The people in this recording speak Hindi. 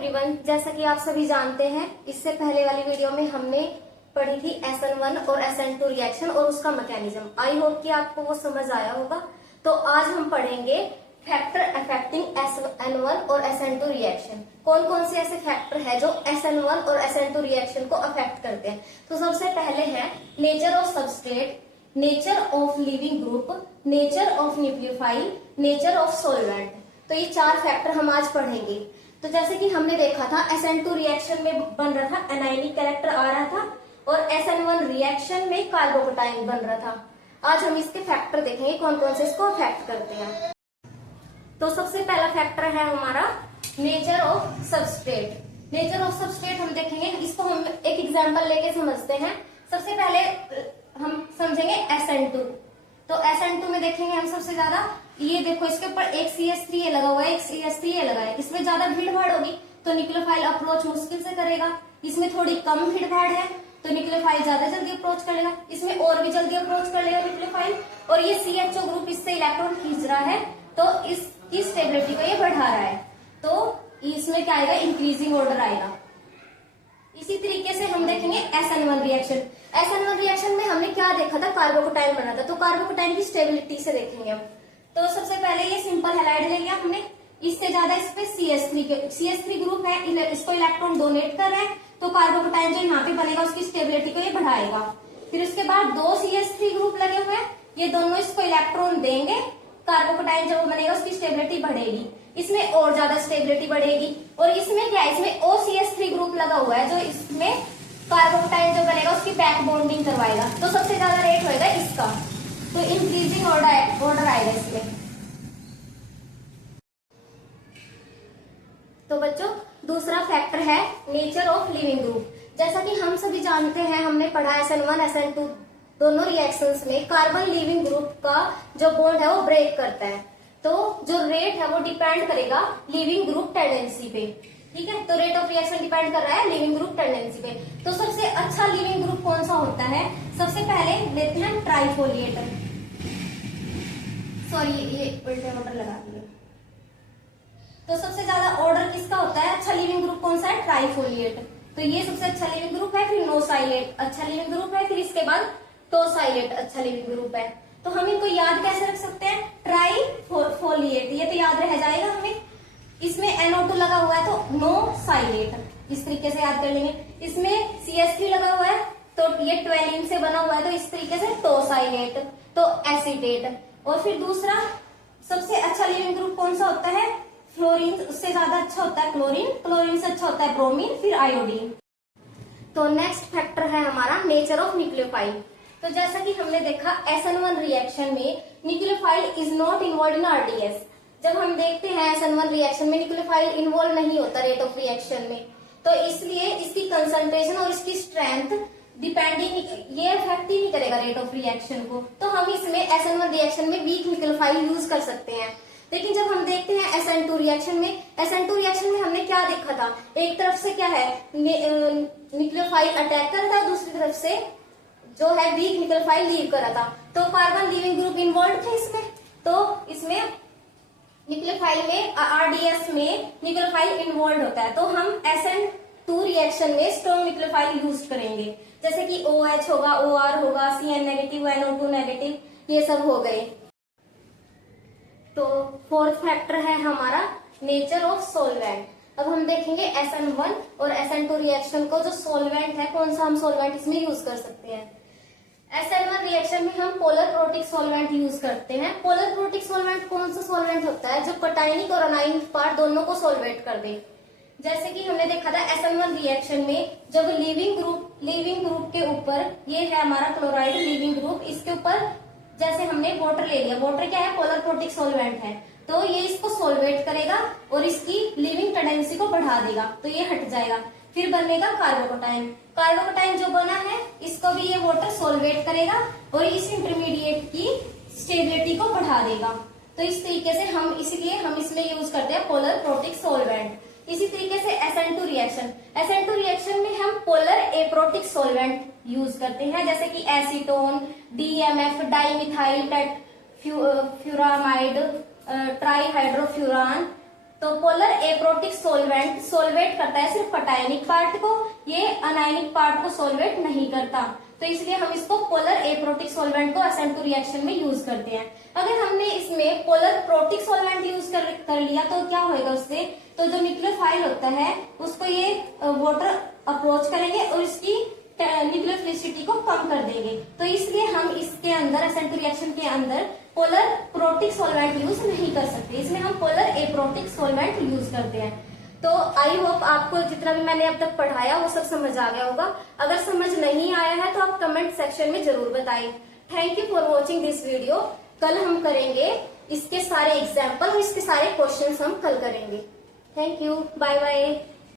एवरीवन, जैसा कि आप सभी जानते हैं, इससे पहले वाली वीडियो में हमने पढ़ी थी SN1 और SN2 रिएक्शन और उसका मैकेनिज्म। आई होप कि आपको वो समझ आया होगा। तो आज हम पढ़ेंगे फैक्टर अफेक्टिंग SN1 और SN2 रिएक्शन। कौन कौन से ऐसे फैक्टर है जो SN1 और SN2 रिएक्शन को अफेक्ट करते हैं। तो सबसे पहले है nature of substrate, nature of leaving group, nature of nucleophile, nature of solvent. तो ये चार फैक्टर हम आज पढ़ेंगे। तो जैसे कि हमने देखा था SN2 रिएक्शन में बन रहा था एनायनिक कैरेक्टर आ रहा था और SN1 रिएक्शन में कार्बोकेटाइन बन रहा था। आज हम इसके फैक्टर देखेंगे कौन कौन से इसको अफेक्ट करते हैं। तो सबसे पहला फैक्टर है हमारा nature of substrate. Nature of substrate हम देखेंगे, इसको हम एक एग्जांपल लेके समझते हैं। सबसे पहले हम समझेंगे SN2। तो SN2 में देखेंगे हम सबसे ज्यादा, ये देखो इसके ऊपर एक CH3 लगा हुआ है, एक CH3 लगा है। इसमें ज्यादा भीड़ भाड़ होगी तो न्यूक्लियोफाइल अप्रोच मुश्किल से करेगा। इसमें थोड़ी कम भीड़ भाड़ है तो न्यूक्लियोफाइल ज्यादा जल्दी अप्रोच कर लेगा। इसमें और भी जल्दी अप्रोच कर लेगा न्यूक्लियोफाइल। और ये CHO ग्रुप इससे इलेक्ट्रॉन खींच रहा है तो इसकी स्टेबिलिटी को ये बढ़ा रहा है। तो इसमें क्या आएगा, इंक्रीजिंग ऑर्डर आएगा। इसी तरीके से हम देखेंगे SN1 रिएक्शन। SN1 रिएक्शन में हमने क्या देखा था, कार्बोकेटाइन बना था। तो कार्बोकेटाइन की स्टेबिलिटी से देखेंगे हम। तो सबसे पहले ये सिंपल हैलाइड ले लिया हमने, इससे ज्यादा इस पे CH3 ग्रुप है, इसको इलेक्ट्रॉन डोनेट कर रहा है तो कार्बोकेटाइन जो यहाँ पे बनेगा उसकी स्टेबिलिटी को ये बढ़ाएगा। फिर उसके बाद दो CH3 ग्रुप लगे हुए हैं, ये दोनों इसको इलेक्ट्रॉन देंगे, कार्बोकेटाइन जो बनेगा उसकी स्टेबिलिटी बढ़ेगी, इसमें और ज्यादा स्टेबिलिटी बढ़ेगी। और इसमें क्या है, इसमें OCH3 ग्रुप लगा हुआ है जो इसमें कार्बोकेटाइन जो बनेगा उसकी बैक बॉन्डिंग करवाएगा। तो सबसे ज्यादा रेट होएगा इसका, तो इंक्रीजिंग ऑर्डर आएगा इसमें। तो बच्चों दूसरा फैक्टर है नेचर ऑफ लिविंग ग्रुप। जैसा कि हम सभी जानते हैं, हमने पढ़ा SN1 SN2 दोनों रिएक्शंस में कार्बन लिविंग ग्रुप का जो बॉन्ड है वो ब्रेक करता है। तो जो रेट है वो डिपेंड करेगा लिविंग ग्रुप टेंडेंसी पे। ठीक है, तो रेट ऑफ रिएक्शन डिपेंड कर रहा है लिविंग ग्रुप टेंडेंसी पे। तो सबसे अच्छा लिविंग ग्रुप कौन सा होता है, सबसे पहले लेते हैं ट्राइफोलिएट। सॉरी, ये उल्टे ऑर्डर लगा दिए। तो सबसे ज्यादा ऑर्डर किसका होता है, अच्छा लिविंग ग्रुप कौन सा है, ट्राइफोलिएट। तो ये सबसे अच्छा लिविंग ग्रुप है। फिर नोसाइलेट अच्छा लिविंग ग्रुप है। फिर इसके बाद टोसाइलेट अच्छा लिविंग ग्रुप है। तो हम इनको याद कैसे रख सकते हैं, ट्राइफोलिएट, ये तो याद रह जाएगा हमें। इसमें NO2 लगा हुआ है तो नोसाइलेट, इस तरीके से याद कर लेंगे। इसमें CH3 लगा हुआ है तो ये 12 से बना हुआ है तो इस तरीके से टोसाइलेट, तो एसीटेट। और फिर दूसरा सबसे अच्छा लिविंग ग्रुप कौन सा होता है, फ्लोरीन। उससे ज्यादा अच्छा होता है क्लोरीन, क्लोरीन से अच्छा होता है ब्रोमीन, फिर आयोडीन। तो नेक्स्ट फैक्टर है हमारा नेचर ऑफ न्यूक्लियोफाइल। तो जैसा कि हमने देखा SN1 रिएक्शन में nucleophile is not involve in RDS। जब हम देखते हैं SN1 रिएक्शन में न्यूक्लियोफाइल इन्वॉल्व नहीं होता रेट ऑफ रिएक्शन में, तो इसलिए इसकी कंसंट्रेशन और इसकी स्ट्रेंथ डिपेंडिंग, ये इफेक्ट ही नहीं करेगा रेट ऑफ रिएक्शन को। तो हम इसमें SN1 रिएक्शन में वीक न्यूक्लियोफाइल यूज कर सकते हैं। लेकिन जब हम देखते हैं SN2 रिएक्शन में हमने क्या देखा था, एक तरफ से क्या है न्यूक्लियोफाइल अटैक कर रहा था, दूसरी तरफ से जो है वीक न्यूक्लियोफाइल लीव कर रहा था। तो कार्बन लिविंग ग्रुप इन्वॉल्व थे इसमें। तो इसमें न्यूक्लियोफाइल में RDS में न्यूक्लियोफाइल इन्वॉल्व होता है। तो हम SN2 रिएक्शन में स्ट्रॉन्ग न्यूक्लियोफाइल यूज करेंगे, जैसे कि OH होगा, OR होगा, CN नेगेटिव, NO2 नेगेटिव, ये सब हो गए। तो फोर्थ फैक्टर है हमारा नेचर ऑफ सॉल्वेंट। अब हम देखेंगे SN1 और SN2 रिएक्शन को, जो सॉल्वेंट है कौन सा हम सॉल्वेंट इसमें यूज कर सकते हैं। SN1 रिएक्शन में हम पोलर प्रोटिक सॉल्वेंट यूज करते हैं। पोलर प्रोटिक सॉल्वेंट कौन सा सॉल्वेंट होता है, जो कटायनिक और अनायनिक पार्ट दोनों को सॉल्वेट कर दे। जैसे कि हमने देखा था SN1 रिएक्शन में जब लिविंग ग्रुप के ऊपर, ये है हमारा क्लोराइड लिविंग ग्रुप, इसके ऊपर जैसे हमने वाटर ले लिया, वाटर क्या है, पोलर प्रोटिक सॉल्वेंट है, तो ये इसको सॉल्वेट करेगा और इसकी लिविंग टेंडेंसी को बढ़ा देगा, तो ये हट जाएगा। फिर बनेगा कार्बोकेटाइन जो बना है इसको भी ये वाटर सॉल्वेट करेगा और इस इंटरमीडिएट की स्टेबिलिटी को बढ़ा देगा। तो इस तरीके से हम इसमें यूज करते हैं पोलर प्रोटिक सॉल्वेंट। इसी तरीके से SN2 रिएक्शन में हम पोलर एप्रोटिक सॉल्वेंट यूज करते हैं, जैसे कि एसीटोन, DMF, डाइमिथाइल फ्यूरामाइड, ट्राईहाइड्रोफ्यूरान, तो पोलर एप्रोटिक सोलवेंट सोलवेट करता है सिर्फ कटायनिक पार्ट को, ये अनायनिक पार्ट को सोलवेट नहीं करता, तो इसलिए हम इसको पोलर एप्रोटिक सोलवेंट को SN2 रिएक्शन में यूज करते हैं। अगर हमने इसमें पोलर प्रोटिक सोलवेंट यूज कर लिया तो क्या होगा उससे, तो जो न्यूक्लियोफाइल होता है उसको ये वाटर अप्रोच करेंगे और इसकी न्यूक्लियोफिलिसिटी को कम कर देंगे, तो इसलिए हम इसके अंदर SN2 रिएक्शन के अंदर पोलर प्रोटिक सोलवेंट यूज नहीं कर सकते, इसमें हम पोलर एप्रोटिक सोलवेंट यूज करते हैं। तो आई होप आपको जितना भी मैंने अब तक पढ़ाया वो सब समझ आ गया होगा। अगर समझ नहीं आया है तो आप कमेंट सेक्शन में जरूर बताइए। Thank you for watching this video. कल हम करेंगे इसके सारे एग्जाम्पल और इसके सारे क्वेश्चन हम कल करेंगे। Thank you, bye bye.